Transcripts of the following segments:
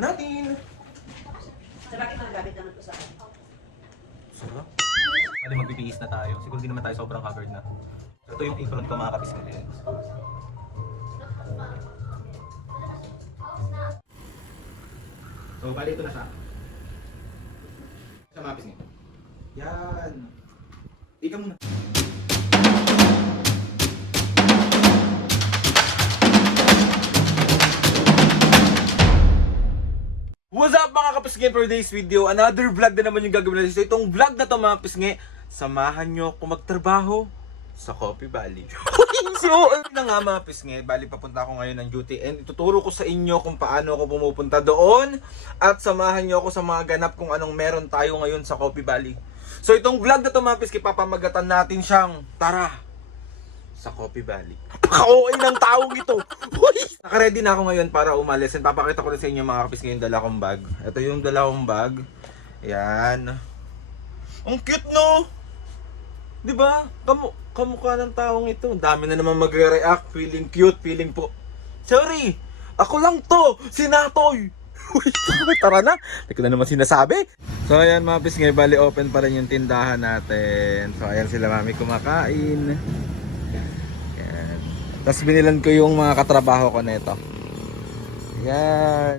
natin. Sa bakit magagamit naman ito sa akin? Sarap. Bali magpipihis na tayo. Siguro di naman tayo sobrang haggard na. So ito yung apron ko mga kapisngit. So bali ito na siya. Sa mga kapisngit. Yan. Ika muna. What's up mga kapisngi, for today's video? Another vlog na naman yung gagawin natin. So itong vlog na to mga kapisngi, samahan nyo ako magtrabaho sa Coffee Valley. So ayun na nga mga kapisngi, bali papunta ako ngayon ng duty and ituturo ko sa inyo kung paano ako pumupunta doon at samahan nyo ako sa mga ganap kung anong meron tayo ngayon sa Coffee Valley. So itong vlog na to mga kapisngi, papamagatan natin siyang tara sa Coffee Valley. Napaka-OA ng taong ito. Naka-ready na ako ngayon para umalis. And papakita ko rin sa inyo mga kapis ngayon dala kong bag. Ito yung dala kong bag. Ayan. Ang cute no? Diba? Kamukha ng taong ito. Ang dami na naman magre-react. Feeling cute, feeling po. Sorry! Ako lang to! Si Natoy! Tara na! Hindi ko na naman sinasabi. So ayan mga kapis ngayon, bali open pa rin yung tindahan natin. So ayan sila mami kumakain. Tapos binilan ko yung mga katrabaho ko nito. Yan.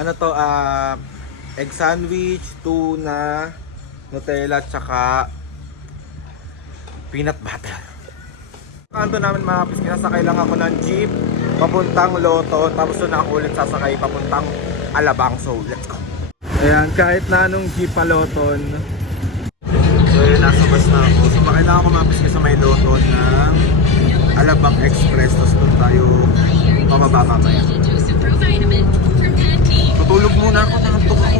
Ano to? Egg sandwich, tuna, Nutella, tsaka peanut butter. Kanto namin mga kapis, kinasakay lang ako ng jeep papuntang Loto. Tapos doon ako ulit sasakay papuntang Alabang. So let's go. Ayan, kahit na anong jeep pa Loton. So yun, nasa bus na ako. So bakit lang ako mga kapis sa may Loton ng Alabang Express, tapos doon tayo pababa mamaya. Tutulog muna ako, nangantok ako.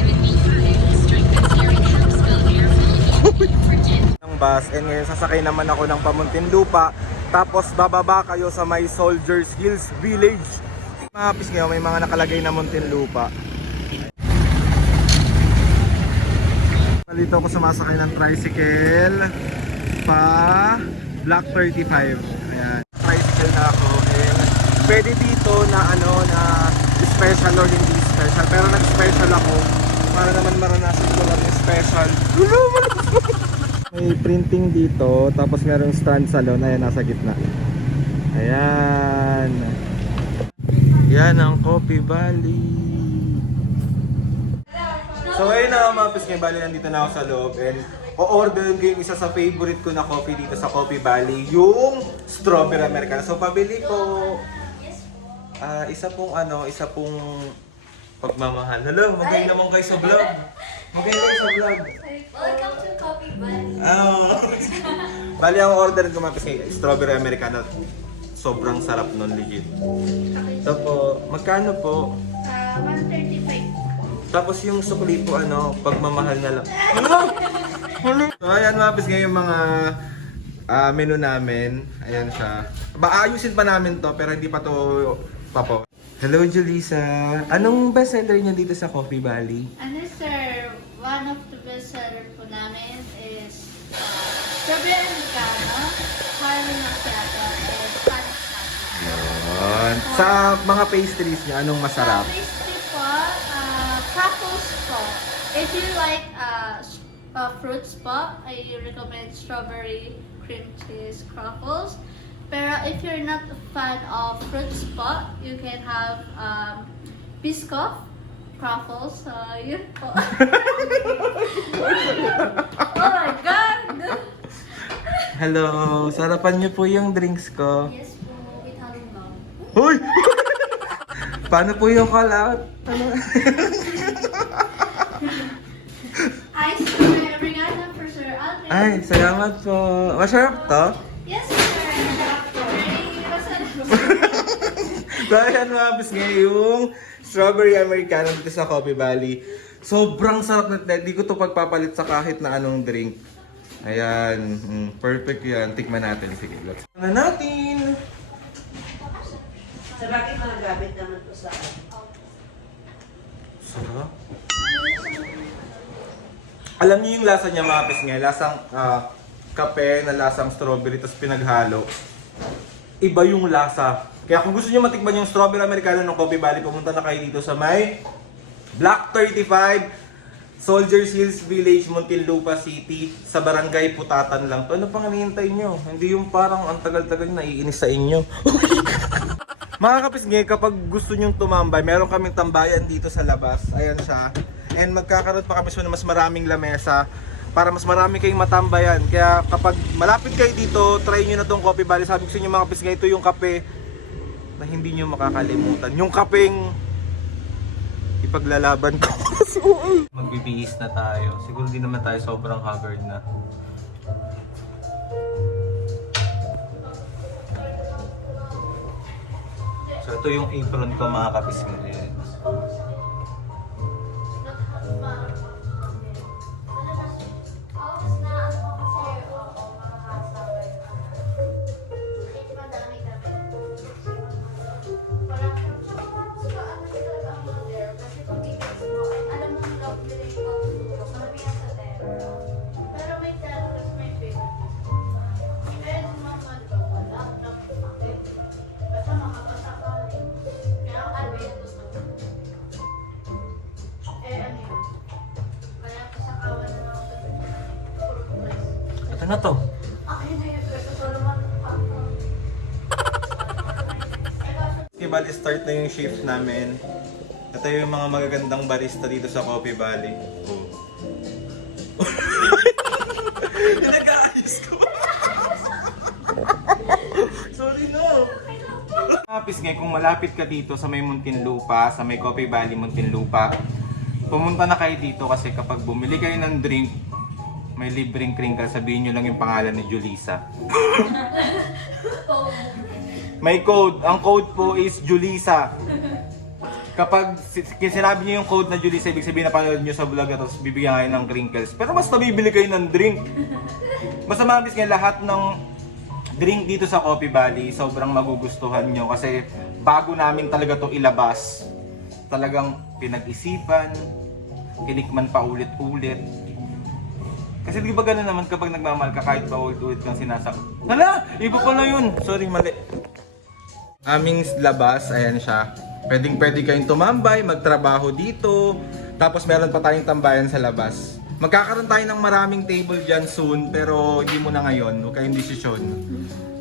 Ang bus, and ngayon sasakay naman ako ng Pamuntinlupa, tapos bababa kayo sa may Soldiers Hills Village. Mga kapis ngayon, may mga nakalagay na Muntinlupa. Nalito ako sumasakay ng tricycle pa Block 35. Ayan. Tricycle na ako and pwede dito na na special or hindi special, pero nag-special ako para naman maranasan ko lang yung special. May printing dito, tapos merong stand salon. Ayan, nasa gitna. Ayan. Yan ang Coffee Valley. So ayun na mga kapis ngayon, bali nandito na ako sa loob and o-orderin ko yung isa sa favorite ko na coffee dito sa Coffee Valley, yung Strawberry Americano. So pabili ko isa pong pagmamahal. Hello, magaling naman kayo sa vlog. Magaling kayo sa vlog. Welcome to Coffee Valley. Bali ang order ko mga kapis, Strawberry Americano. Sobrang sarap nun, legit. So po, magkano po? 135. Tapos yung sukli po pagmamahal na lang. So ayan mga kapis, ngayon yung mga menu namin. Ayan siya. Ayusin pa namin to pero hindi pa to po. Hello Julissa. Anong bestseller niyo dito sa Coffee Valley? Ano sir, one of the best seller po namin is Strawberry Americano, Caramel Macchiato, and Spanish Latte. Yun. Sa mga pastries niya, anong masarap? Pastry po, truffles po. If you like fruits po, I recommend strawberry cream cheese truffles. Pero if you're not a fan of fruits po, you can have Biscoff truffles. Yun po. Oh my God! Hello, sarapan niyo po yung drinks ko. Yes po, with halong. Hoy! Paano po yung call out? Ice for Brigada for Sir Aldrin. Ay, salamat po. Masarap to? Yes, sir. Very masarap. So ayan mga kapis yung Strawberry Americano dito sa Coffee Valley. Sobrang sarap na, hindi ko to pagpapalit sa kahit na anong drink. Ayan, perfect yan. Tikman natin. Sige, let's na natin. Sa bakit magagamit naman ito sa akin? Sarap. Alam niyo yung lasa niya mga kapis lasang kape na lasang strawberry tapos pinaghalo. Iba yung lasa Kaya kung gusto nyo matikman yung strawberry americano ng Coffee Valley, pumunta na kayo dito sa may Block 35, Soldiers Hills Village, Muntinlupa City, sa Barangay Putatan lang to. Ano pang hinihintay nyo? Hindi yung parang ang tagal-tagal naiinis sa inyo. Mga kapisngi, kapag gusto nyong tumambay, meron kaming tambayan dito sa labas. Ayan siya. And magkakaroon pa kami sa mas maraming lamesa para mas marami kayong matambayan. Kaya kapag malapit kayo dito, try nyo na tong Coffee Valley. Sabi ko sa inyo mga kapisngi, ito yung kape na hindi nyo makakalimutan. Yung kapeng ipaglalaban ko. Magbibihis na tayo. Siguro di naman tayo sobrang haggard na. So ito yung apron ko mga kapisngi. Ito na to. Okay, bali start na yung shift namin. Ito yung mga magagandang barista dito sa Coffee Valley. Oh. Nag-aayos ko. Sorry no. Kapis nga, kung malapit ka dito sa may Muntinlupa, sa may Coffee Valley Muntinlupa, pumunta na kayo dito kasi kapag bumili kayo ng drink, may libreng crinkle, sabihin nyo lang yung pangalan ni Julissa. May code. Ang code po is Julissa. Kapag sinabi nyo yung code na Julissa, ibig sabihin napanood nyo sa vlog at tapos bibigyan kayo ng crinkles. Pero mas nabibili kayo ng drink. Basta mabis nga lahat ng drink dito sa Coffee Valley, sobrang magugustuhan nyo kasi bago namin talaga to ilabas. Talagang pinag-isipan, kinikman pa ulit-ulit. Kasi di ba gano'n naman kapag nagmamahal ka kahit pa ulit-ulit kang sinasak. Hala! Iba pala yun! Sorry, mali. Aming labas, ayan siya. Pwede kayong tumambay, magtrabaho dito. Tapos meron pa tayong tambayan sa labas. Magkakaroon tayo ng maraming table dyan soon, pero hindi muna ngayon. Huwag kayong desisyon.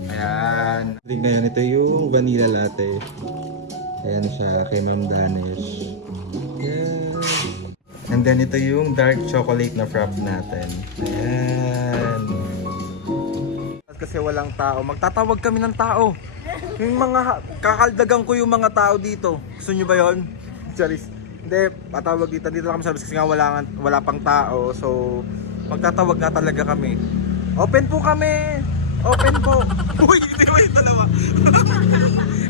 Ayan. Tignan yan, ito yung vanilla latte. Ayan siya, kay Ma'am Danish. Ayan. And then ito yung dark chocolate na frap natin. Ayan. Kasi walang tao. Magtatawag kami ng tao. Yung mga kakaldagan ko yung mga tao dito. Gusto nyo ba yun? Charis. Hindi, patawag dito. Dito lang kami sa kasi nga wala pang tao. So, magtatawag na talaga kami. Open po kami! Open po! Uy, hindi ko yung dalawa.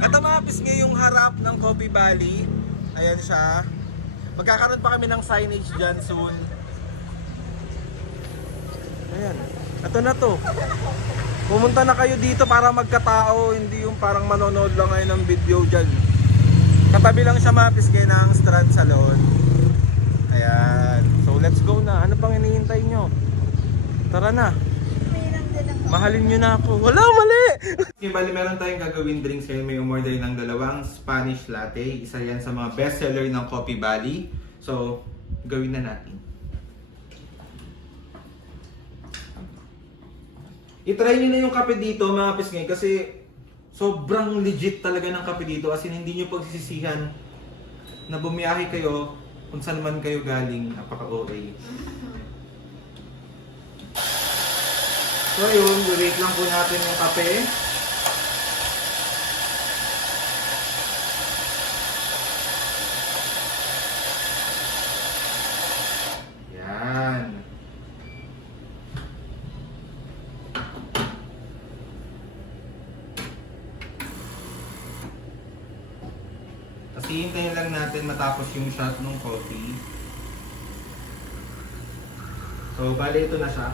Ito mga pisngi yung harap ng Coffee Valley. Ayan siya. Magkakaroon pa kami ng signage dyan soon. Ayan. Ito na to. Pumunta na kayo dito para magkatao. Hindi yung parang manonood lang kayo ng video dyan. Katabi lang siya mapis kayo ng Strand Salon. Ayan. So let's go na. Ano pang hinihintay nyo? Tara na. Mahalin nyo na ako. Wala, mali! Okay, bali meron tayong gagawin drinks ngayon. May umorder ng 2 Spanish latte. Isa yan sa mga bestseller ng Coffee Valley. So, gawin na natin. I-try nyo na yung kape dito mga pisngay kasi sobrang legit talaga ng kape dito. As in, hindi nyo pagsisisihan na bumiyahe kayo kung saan man kayo galing. Napaka-okay. So yun, wait lang po natin yung kape. Yan. Tapos hihintayin lang natin matapos yung shot ng coffee. So, bali ito na siya.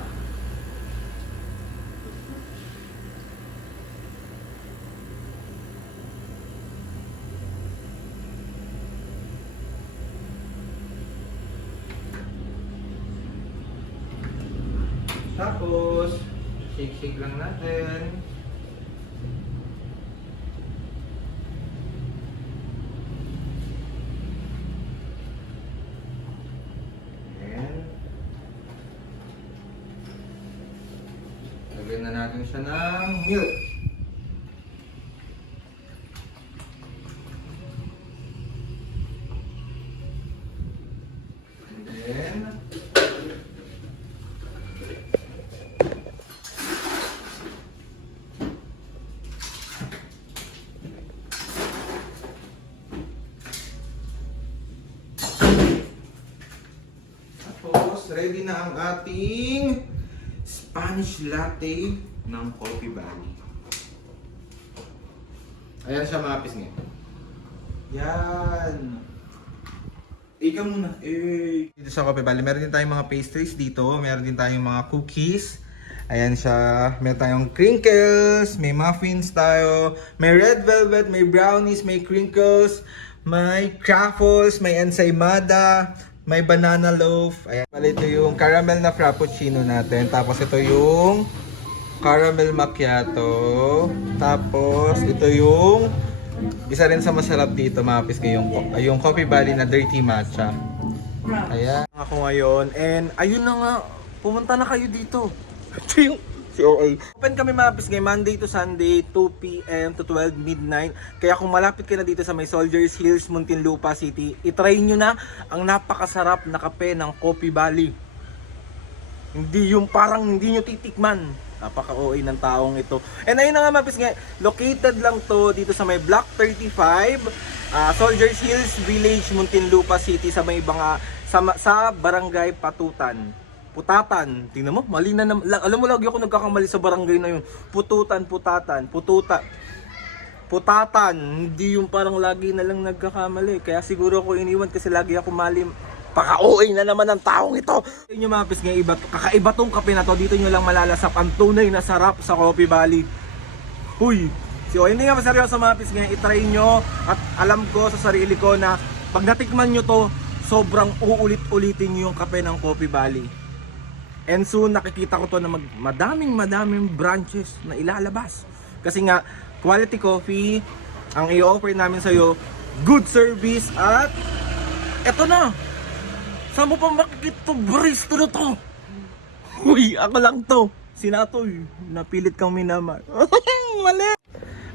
Tapos, shake-shake lang natin. natin siya ng milk. And then, tapos, ready na ang ating Spanish latte ng Coffee Valley. Ayan siya mga pisngi. Yan. Ikaw muna. Dito sa Coffee Valley, meron din tayong mga pastries dito. Meron din tayong mga cookies. Ayan siya. Meron tayong crinkles, may muffins tayo, may red velvet, may brownies, may crinkles, may truffles, may ensaymada, may banana loaf. Ayan. Ito yung caramel na frappuccino natin. Tapos ito yung caramel macchiato. Tapos ito yung isa rin sa masarap dito mga piske, yung Coffee Valley na dirty matcha. Ayan. Ako ngayon. And ayun na nga. Pumunta na kayo dito. Ito yung COA. Open kami mga piske Monday to Sunday, 2 p.m. to 12 midnight. Kaya kung malapit ka na dito sa may Soldiers Hills, Muntinlupa City, itry nyo na ang napakasarap na kape ng Coffee Valley. Hindi yung parang hindi nyo titikman. Napaka-OA ng taong ito. And ayun na nga mga piske, located lang to dito sa may Block 35, Soldiers Hills Village, Muntinlupa City, sa may sa Barangay Putatan. Tingnan mo, mali na naman. Alam mo, lagi ako nagkakamali sa barangay na yun. Putatan. Hindi yung parang lagi na lang nagkakamali. Kaya siguro ako iniwan kasi lagi ako mali. Paka-OA na naman ng taong ito. Yun yung mga pisngi, kakaiba tong kape na to. Dito nyo lang malalasap ang tunay na sarap sa Coffee Valley. Huy! So, hindi nga maseryoso mga pisngi, itry nyo. At alam ko sa sarili ko na pag natikman nyo to, sobrang uulit-ulitin nyo yung kape ng Coffee Valley. And soon, nakikita ko to na madaming branches na ilalabas. Kasi nga, quality coffee, ang i-offer namin sa'yo, good service, at eto na! Saan mo pa makikita to? Barista na to! Uy, ako lang to! Sinatoy, napilit kang minamar. Mali!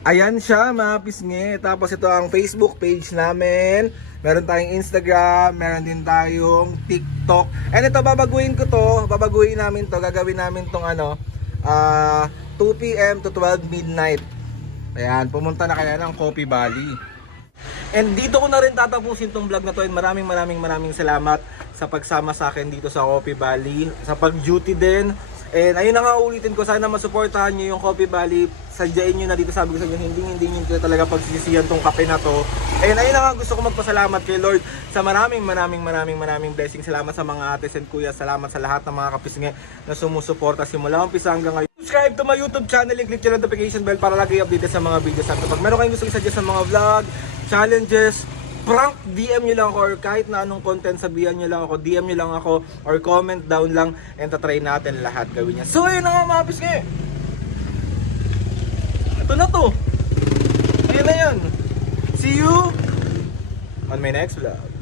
Ayan siya mga pisngi. Tapos ito ang Facebook page namin. Meron tayong Instagram, meron din tayong TikTok. And ito, babaguhin namin to. Gagawin namin tong 2 p.m. to 12 midnight. Ayan, pumunta na kaya ng Coffee Valley. And dito ko na rin tatapusin tong vlog na to. And maraming salamat sa pagsama sa akin dito sa Coffee Valley. Sa pag-duty din. And ayun na nga, ulitin ko, sana masuportahan nyo yung Coffee Valley. Sadyain nyo na dito, sabi ko sa inyo, hindi nyo talaga pagsisisihan tong kape na to. And ayun na nga, gusto ko magpasalamat kay Lord sa maraming blessing. Salamat sa mga ates and kuya, salamat sa lahat ng mga kapisngi na sumusuporta simula umpisa hanggang ngayon. Subscribe to my YouTube channel and click yung notification bell para lagi update sa mga videos. At pag meron kayong gusto i-suggest sa mga vlog, challenges, prank, DM nyo lang ako, or kahit na anong content, sabihan nyo lang ako, DM nyo lang ako, or comment down lang, and tatry natin lahat gawin niya. So ayun na nga mga piske, ito na to, ayun na yan. See you on my next vlog.